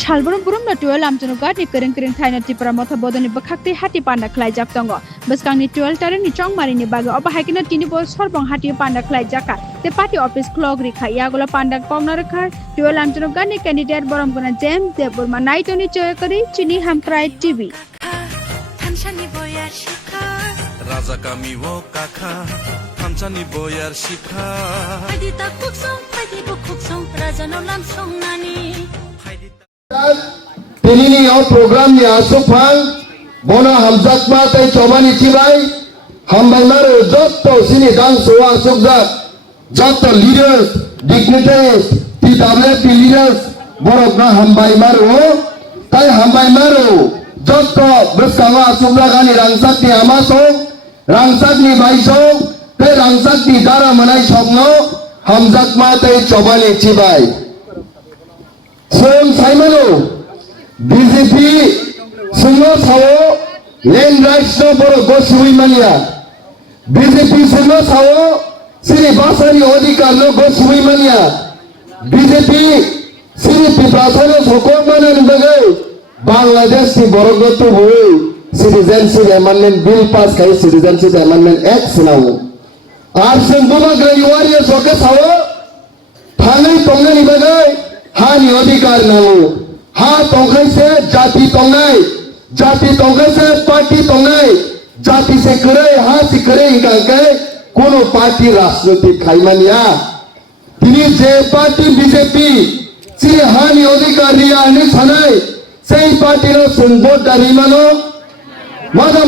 Shalburum burum na tuel amjunuga ni kering thaina tipara motha bodoni bakhakti hati panda khlaijak tongo beskang ni tuel tare ni chongmari ni baga oba haikina tini bol sorbong hati panda khlaijaka te party office clog rikha yagola panda kongna rakha tuel amjunuga ni candidate borom gona jem deburma naitoni choyakari chini hamprai tv Raja kami wo kakha Hamchani boyar shikha Haidi ta kuksong Haidi bu kuksong Raja no lam song nani Tinini au program ni asuk phang Bona hamzak ma tay chobani chibai Hambai maru jotto sini dang soa asuk jak Jotto leaders, dignitaries TWP leaders Borok na hambai maru Tay hambai maru Jotto bersama asuk lagani rangsak ni amasong Rangsak ni baisong Tay rangsak ni dara manai songno Hamzak ma tay chobani chibai Song Simon BJP Sungo Sao Land Rights no Boro Gosui Mania BJP Sungo Sao Siri Basari Odikar no Gosui Mania BJP Siri Piprasano Sokomana Nibagai Bangladesh ni Boro Gotu Hui Citizenship Amendment Bill pass Kai Citizenship Amendment Act now Arsen Buma Gray Warriors Soke Sao Thangai Tonga Nibagai Hani अधिकार नांगो हाँ तोंगे से जाति तोंगे जाति तोंगे से party तोंगे जाति से करे हाँ से करे इनका के कोनो पार्टी राजनीतिक खाइमानिया तिनी जे पार्टी बीजेपी सी हानि अधिकार रिया ने छनै सेई पार्टी रो संबोध दारी मानो मादा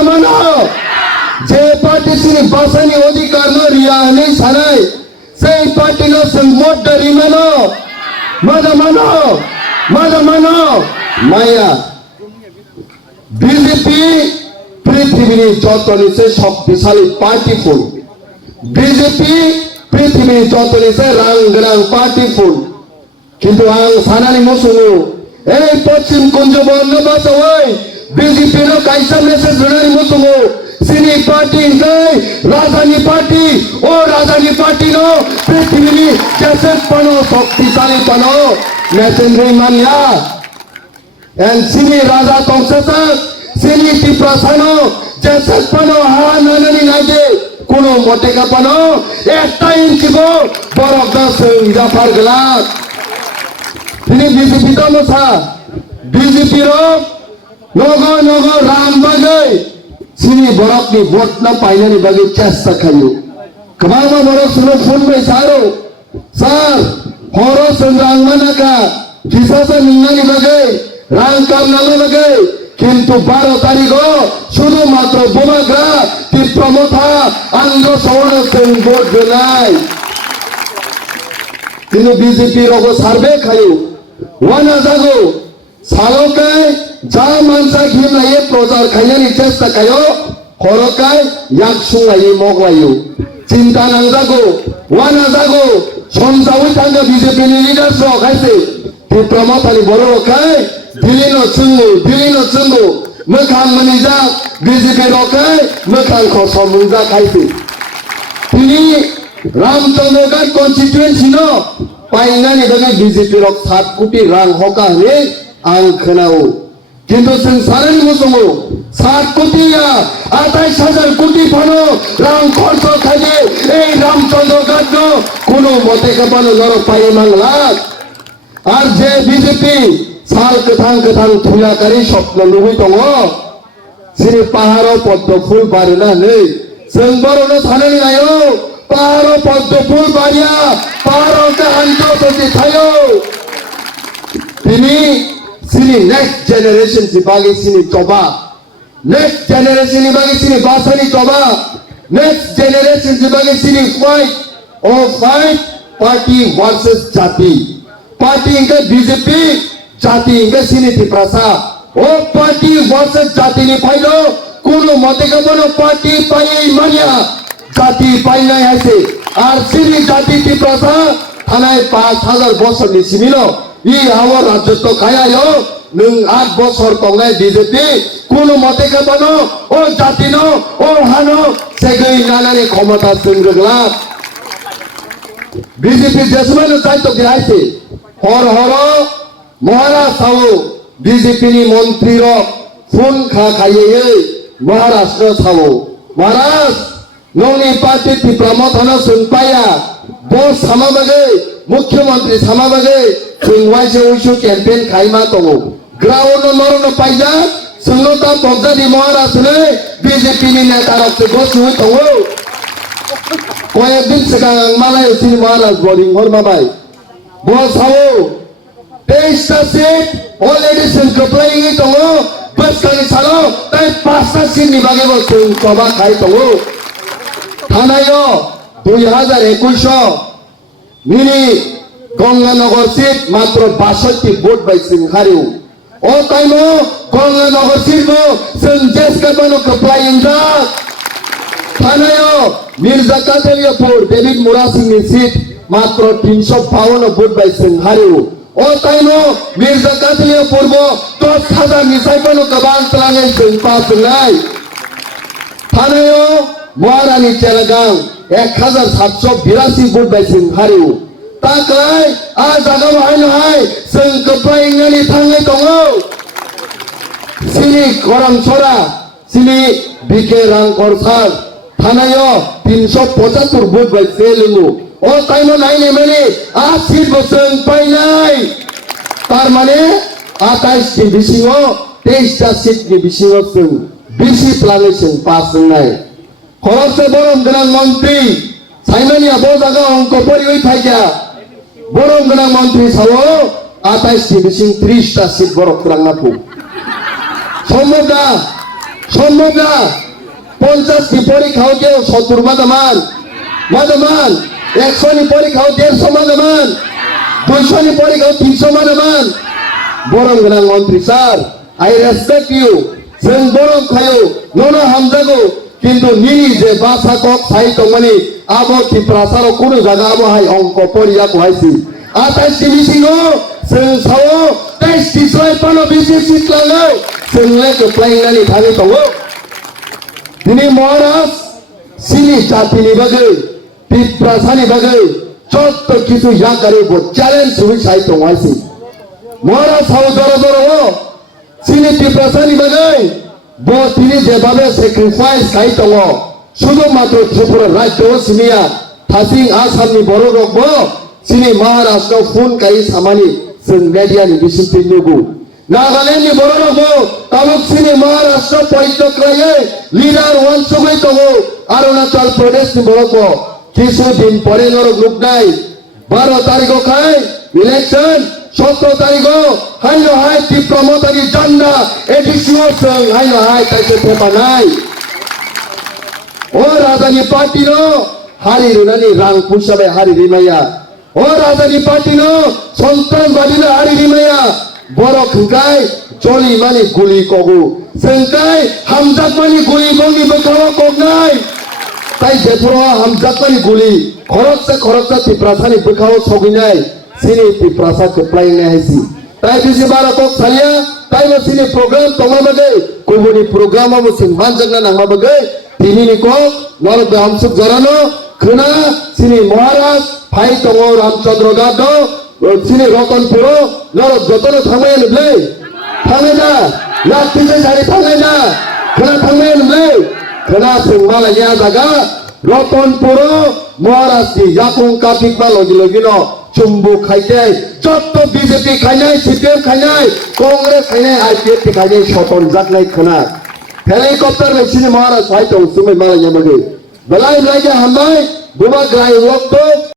मानो जे पार्टी सी बासनी अधिकार न रिया ने छनै Say party no sengmot dari mana? Mana? Maya. BJP পৃথিবীর যত নিচে শক্তিশালী পার্টি ফুল BJP পৃথিবীর যত নিচে রাং পার্টি ফুল কিন্তু আং সানানি মসুনু এই পশ্চিম কুঞ্জ বর্ণ বাসওই BJP নো কাইসা মেসেজ বেনানি মসুনু Sini party kai Rajani party Rajani party no Prithivini Jaset pano Shaktisali pano Mesendri mania And Sini Raja Tongsasak Sini Tiprasano Jaset pano Nanani naje Kuno moteka pano Ekta inchi go Borok da Seng Jafar Gelak Sini BJP to mosa BJP ro Nogo Ram bagai Sini borok ni vote na paina ni bagi chesta khayu. Kamal ma borok suno phone me saro. Sir, horo sangrang mana ka? Kisa sa ninga ni bagai, rang kam na bagai. Kintu 12 tariko suno matro bomagra ti promotha andro sawana sen vote denai. Tinu BJP rogo survey khayu. Wana jago salokai जा मानसा घिमना ये प्रचार खायनि चेष्टा खायो खरकाय याकसुं लायो मग लायो चिंता नांजागो वाना जागो समजावै थांगा बीजेपी नि लिडार्स खायसे ति प्रमथानि बरखाय दिलिनो चुंगो मोखां मनिजा बीजेपी रखाय मोखां खसमुंजा खायसे तिनि रामचंद्रगढ़ कन्स्टिट्युएन्सि नो पाइनानि बगे बीजेपी रक 7 कोटी रां हका हे आं खोनाओ কিন্তু সংসারের মুসলমান 7 কোটি 28,000 কোটি ফানো রাম খরচ খাইয়ে এই রামচন্দ্র গাদ্দ কোন মতে কাপানো নর পাই মাংলা আর যে বিজেপি সাল কথাং থুলাকারী স্বপ্ন লুবই দङ সিনি পাহাড় পদ্ম ফুল বারে না নেই जों बरनो थानानै नायो पाहाड़ पद्म फुल बारिया पाहाड़ का आंतो सति थायो तिनी Sini next generation si bagi sini coba next generation ni bagi sini bahasa ni coba next generation si bagi sini fight party versus jati party ingka BJP jati ingka sini diprasa party versus jati ni pailo kuno mate ka bono party pai mania jati pai nai ase ar sini jati diprasa anai 5,000 বছর ni similo ই আমার রাজত্ব খায়ায়ো নং 8 বছর তংনাই BJP কোন মতে কাবানো জাতিনো হানো সেগৈ নানানি ক্ষমতা চন্দ্রগলা BJP যে সময় চাইতো গেছে হর হর মহারাজ সাও বিজেপি নি মন্ত্রী ফোন খাইয়ে মহারাষ্ট্র সাও মহারাজ ননি পার্টি ত্রিপ্রামথানো সুনপায়া বস সামাবাগে মুখ্যমন্ত্রী সামাবাগে সুনवाइसे उइसु कैंपेन खाइमा दङो ग्राउन्ड नरन पाइजा सुनता बगदादी महाराज ने बीजेपी नि नेता रक्ते गसुइ दङो কয়েকদিন সিগাং মালাই সিনি মহারাজ বোর্ডিং হরমাबाय বসাও 23টা সিট অলরেডি সিনকপ্লাই দङ বসকানি সালো তাই 5টা সিট नि बागे बसुं सभा खाइ दङ थानायो 2021 मिनी गंगानगर सीट मात्र 62 भोट बाय सिंहारिउ ओ टाइमो गंगानगर सीट को संजेस कबनो कप्लाइंदा थानायो मिर्जा कादरियापुर डेविड मुरा सिंह सीट मात्र 352 भोट बाय सिंहारिउ ओ टाइमो मिर्जा कादरियापुर को 10,000 निसाइपनो कबान तलांगे सिंपा सुनाय थानायो महारानी चेलागां 1782 भोट बाय सिंहारिउ ताकलाय आ जागा बाहायनो हाय जों कप्लाइंगानि थांनाय दङ सिनि करमसरा सिनि बिके रांकर सार थानायो 375 भोट बाय सेलुनु ओ टाइमो नायने माने आ सीट बसों पाइनाय तार माने 28 नि बिसिङो 23टा सीट नि बिसिङो जों बिसि प्लानेसन पास होनाय खरसे बरम गोनां मन्त्रि साइमानिया बो जागा अंक परिवै थाइजा बरम गोनां मन्त्रि सावो 28 नि बिसिं 30टा सीट बरक रांनाफु सम्भवना 50 नि परीक्षाओ के 70 मादामान 100 नि परीक्षाओ 150 मादामान 200 नि परीक्षाओ 300 मादामान बरम गोनां मन्त्रि सार आई रेसपेक्ट यू जों बरम खायो नोनो हामजागो किन्तु निनि जे भाषा कक साहित्य माने आबो टिप्रासारो कुनु जागा आबो हाय अंक परिया को हायसि 28 नि बिसिङो जों सावो 23 तिसराय पानो बिसि सीट लाङो जों लेके प्लाइनानि थाङै दङ दिनै महाराज सिनि जातिनि बागै टिप्रासानि बागै যত কিছু ইয়াকারে বো চ্যালেঞ্জ हुई साहित्य हायसि महाराज सावो जरो जरो सिनि टिप्रासानि बागै बो তিনি যেভাবে স্যাক্রিফাইস খাই দङ শুধুমাত্র ত্রিপুরা রাজ্য সিনিয়া थासिं आसामनि बर' रकबो सिनि महाराष्ट्र फुन काई सामानि जों मेडियानि बिसिमथि नुगु नागालेण्डनि बर' रकबो तालुक सिनि महाराष्ट्र पयटक्रायै लिडार वानसुगै दङ अरुणाचल प्रदेशनि बर'को কিছুদিন পরে নরক নুকনাই 12 তারিখও খাই ইলেকশন 17 তারিখও হাইলো হাই টিপ্রমতারি জান্ডা এডিসিও সং হাইলো হাই তাইতে থেপা নাই ও রাজধানী পার্টিনো হারি রুনানি রাং পুষাবে হারি রিমাইয়া ও রাজধানী পার্টিনো সন্ত্রাসবাদীরা হারি রিমাইয়া বড় খুকাই চলি মানে গুলি কগু সেংকাই হামজাক মানে গুলি বঙ্গি বকাও কগনাই তাই যেপুর হামজাকমানি গুলি খরচা টিপ্রাসানি বকাও সগিনাই সিনি টিপ্রাসা কপ্লাইনে হাইসি তাই বিসি বারাকক সালিয়া তাই সিনি প্রোগ্রাম তমাবাগে কুবনি প্রোগ্রাম অবসিন মানজাগনা নামাবাगे তিনিনি ক নরদ হামসুক জরানো খনা সিনি মহারাজ ফাই তম রামচন্দ্র গাদ সিনি রতনপুর নরদ যতন থামায় নবলে থামে না লাতিজে সারি থামে না খনা থামে নবলে खना सिंहमाला या जागा रतनपुर महाराज की याकुं काटिक बा लगी लगिनो चुम्बु खाइते जत्तो बीजेपी खाइनाय सीपीएम खाइनाय कांग्रेस खाइनाय आईपीएफ खाइनाय सतन जाकनाय खना हेलिकप्टर में सिनि महाराज फाइट सुमै माला या बगे बलाई लागे हमबाय बुबा ग्राय वक्त